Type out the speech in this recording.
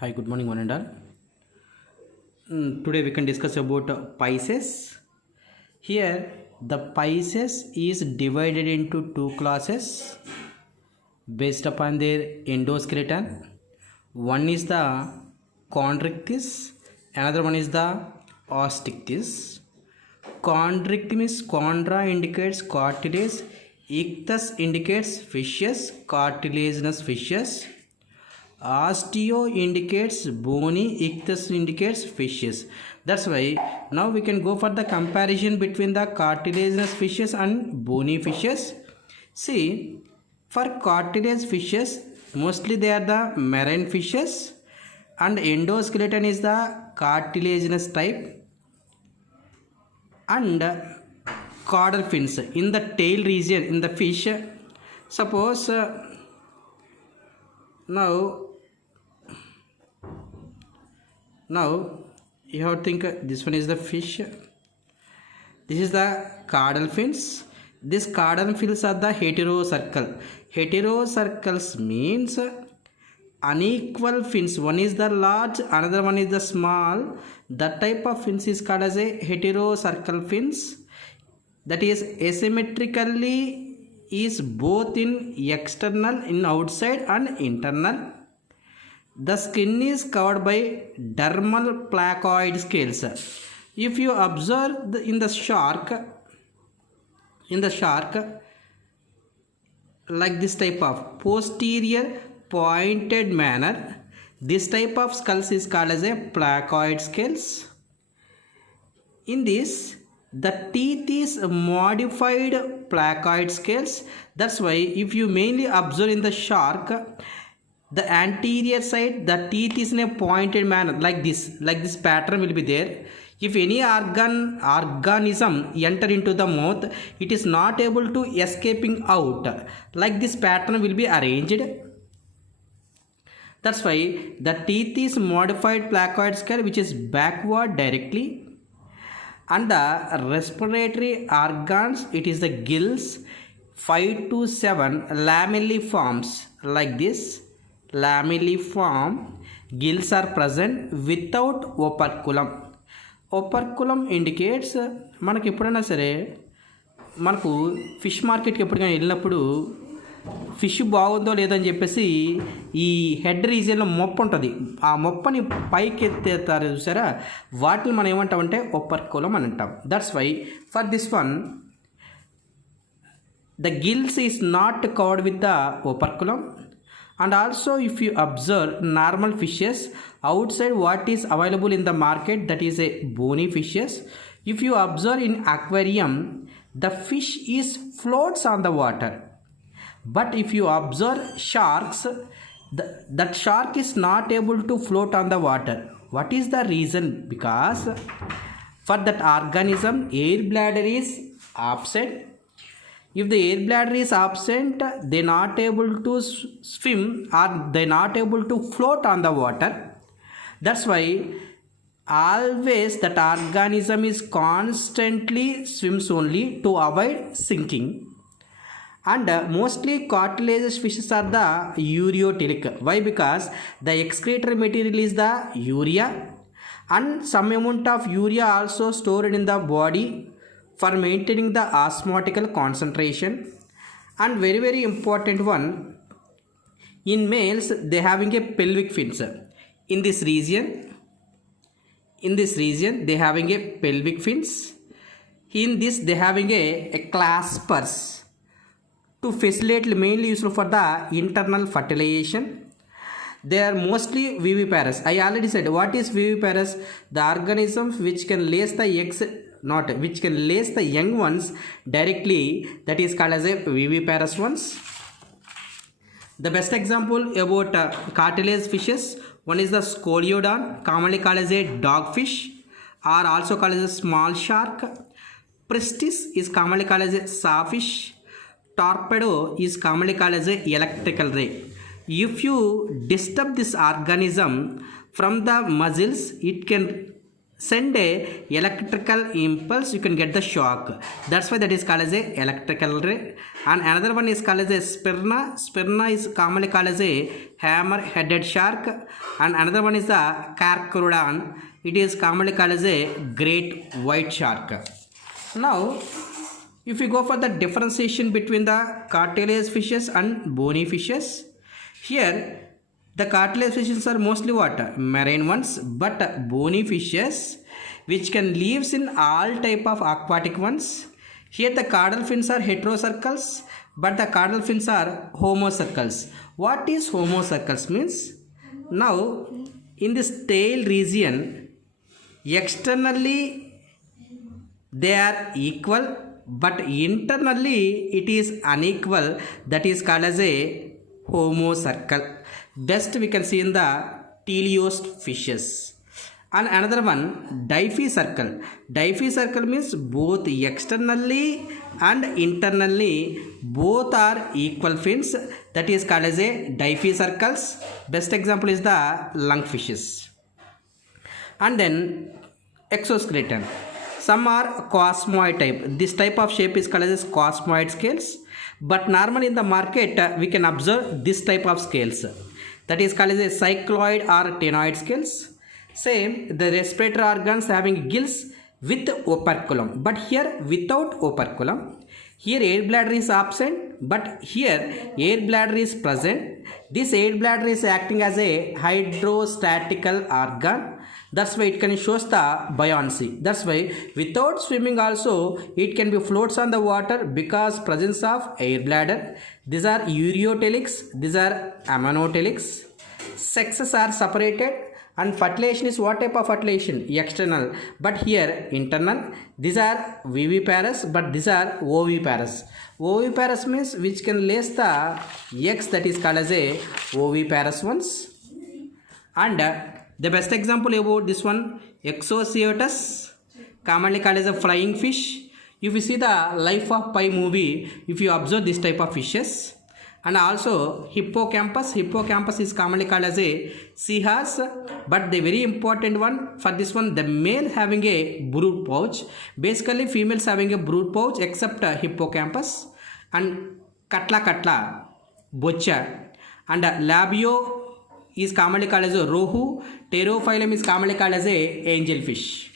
Hi, good morning, one and all. Today we can discuss about Pisces. Here, the Pisces is divided into two classes based upon their endoskeleton. One is the chondrichthyes, another one is the osteichthyes. Chondrichthyes means chondra indicates cartilage, ichthyus indicates fishes, cartilaginous fishes. Osteo indicates bony, ichthyus indicates fishes. That's why now we can go for the comparison between the cartilaginous fishes and bony fishes. See, for cartilaginous fishes, mostly they are the marine fishes, and endoskeleton is the cartilaginous type, and caudal fins in the tail region in the fish. Suppose now you have to think this one is the fish, this is the caudal fins. This caudal fins are the heterocircle. Heterocircles means unequal fins, one is the large, another one is the small. That type of fins is called as a heterocircle fins, that is asymmetrically is both in external, in outside and internal. The skin is covered by dermal placoid scales. If you observe in the shark like this type of posterior pointed manner, this type of skulls is called as a placoid scales. In this, the teeth is modified placoid scales. That's why if you mainly observe in the shark, the anterior side, the teeth is in a pointed manner like this pattern will be there. If any organism enter into the mouth, it is not able to escaping out, like this pattern will be arranged. That's why the teeth is modified placoid scale, which is backward directly. And the respiratory organs, it is the gills, 5 to 7 lamelliforms like this. Lamelliform gills are present without operculum. Operculum indicates మనకు ఎప్పుడైనా సరే మనకు fish మార్కెట్కి ఎప్పుడైనా వెళ్ళినప్పుడు fish బాగుందో లేదని చెప్పేసి ఈ హెడ్ రీజియన్లో మొప్ప ఉంటుంది, ఆ మొప్పని పైకి ఎత్తేస్తారు చూసారా, వాటిని మనం ఏమంటామంటే ఓపర్కులం అని అంటాం. That's why for this one the gills is not covered with the operculum. And also if you observe normal fishes outside, what is available in the market, that is a bony fishes. If you observe in aquarium, the fish is floats on the water. But if you observe sharks, that shark is not able to float on the water. What is the reason? Because for that organism, air bladder is absent. If the air bladder is absent, they not able to swim or they not able to float on the water. That's why always that organism is constantly swims only to avoid sinking. And mostly cartilaginous fishes are the ureotelic. Why? Because the excretory material is the urea, and some amount of urea also stored in the body for maintaining the osmotic concentration. And very very important one, in males they having a pelvic fins. In this region they having a pelvic fins. In this they having a claspers to facilitate, mainly useful for the internal fertilization. They are mostly viviparous. I already said what is viviparous. The organisms which can lace the eggs, which can lace the young ones directly, that is called as a viviparous ones. The best example about cartilaginous fishes, one is the scoliodon, commonly called as a dogfish or also called as a small shark. Pristis is commonly called as a sawfish. Torpedo is commonly called as a electrical ray. If you disturb this organism from the muscles, it can send a electrical impulse, you can get the shock. That's why that is called as a electrical ray. And another one is called as a spirna is commonly called as a hammer headed shark. And another one is the carcharodon, it is commonly called as a great white shark. Now if you go for the differentiation between the cartilaginous fishes and bony fishes, here the cartilaginous fishes are mostly what? Marine ones, but bony fishes which can live in all type of aquatic ones. Here the caudal fins are heterocircles, but the caudal fins are homocircles. What is homocircles means? Now in this tail region, externally they are equal, but internally it is unequal. That is called as a homocircle. Best we can see in the teleost fishes. And another one, difficircle. Difficircle means both externally and internally both are equal fins. That is called as a difficircles. Best example is the lungfishes. And then exoskeleton. Some are cosmoid type. This type of shape is called as cosmoid scales. But normally in the market we can observe this type of scales. That is called as a cycloid or ctenoid scales. Same, the respiratory organs having gills with operculum, but here without operculum. Here air bladder is absent, but here air bladder is present. This air bladder is acting as a hydrostatical organ. That's why it can shows the buoyancy. That's why without swimming also it can be floats on the water because presence of air bladder. These are ureotelics, these are ammonotelics. Sexes are separated. And fertilization is what type of fertilization? External, but here internal. These are viviparous, but these are oviparous. Oviparous means which can lay the eggs, that is called as a oviparous ones. And the best example about this one, Exocetus, commonly called as a flying fish. If you see the Life of Pi movie, if you observe this type of fishes. And also hippocampus. Hippocampus is commonly called as a seahorse, but the very important one for this one, the male having a brood pouch. Basically females having a brood pouch except hippocampus. And katla bocha. And labio is commonly called as a rohu. Pterophyllum is commonly called as a angelfish.